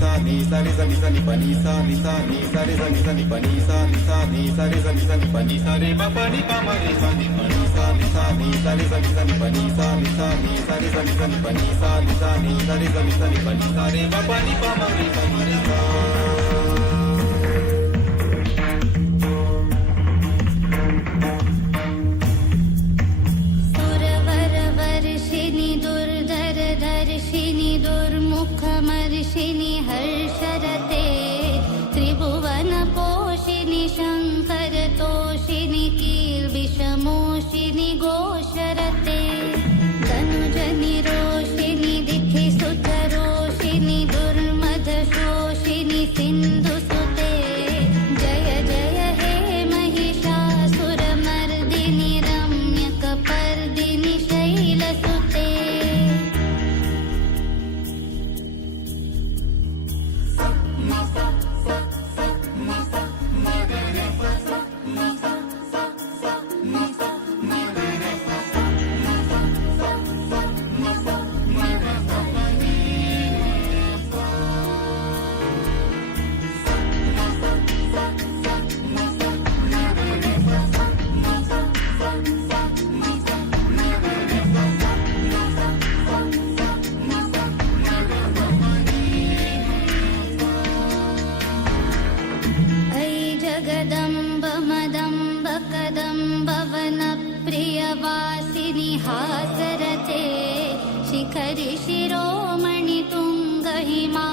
sa ni sa re sa ni sa ni pa ni sa ni sa re sa ni sa ni pa ni sa ni sa re sa ni sa ni pa ni sa re pa pa ni pa ma re sa ni pa ni sa re sa ni sa ni pa ni sa ni sa re sa ni sa ni pa ni sa ni sa re sa ni sa ni pa ni sa re pa pa ni pa ma re sa ni re sa. दुर्मुखमर्षिणि हर्षरते त्रिभुवन पोषिणि शंकर तोषिणि कीर्विषमोषिणि घोषरते तनुजनि रोषिणि दिखि सुतरोषिणि दुर्मद शोषिणि सिन्धुसुते जय जय हे महिषासुरमर्दिनि रम्यकपर्दिनि शैलसुते. जगदम्ब मदम्ब कदम्ब one प्रियवासिनि हासरते शिखरि शिरोमणि तुंग हिमा